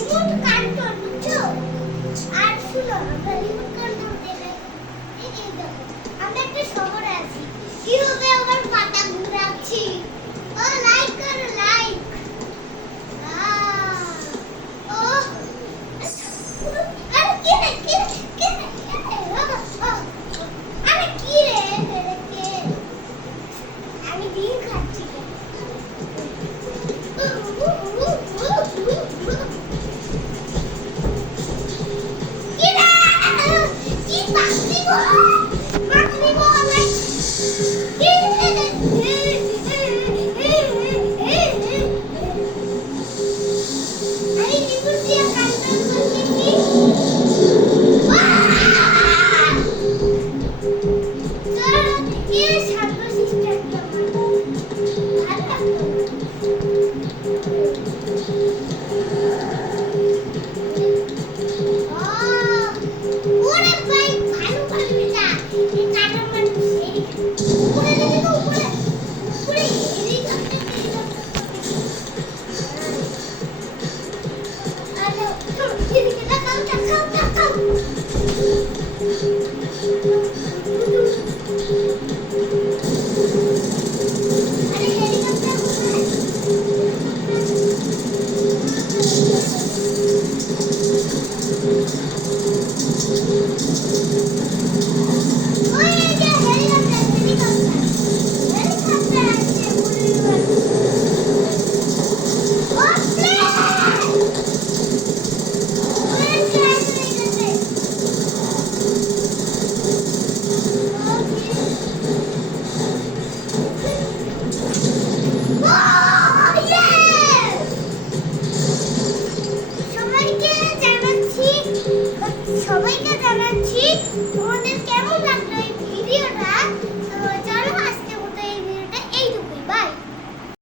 Remote control বুঝছো? আর শুনো আমরা রিমোট কন্ট্রোল দেখাই। এই দেখো আমরা একটা শহরে আছি, কিভাবে আবার পাতা ঘুরাচ্ছি। ও লাইক করো লাইক। ও আরে কি রে কি রে কি রে আরে কি রে কে আমি ডিম খাচ্ছি। Whoa!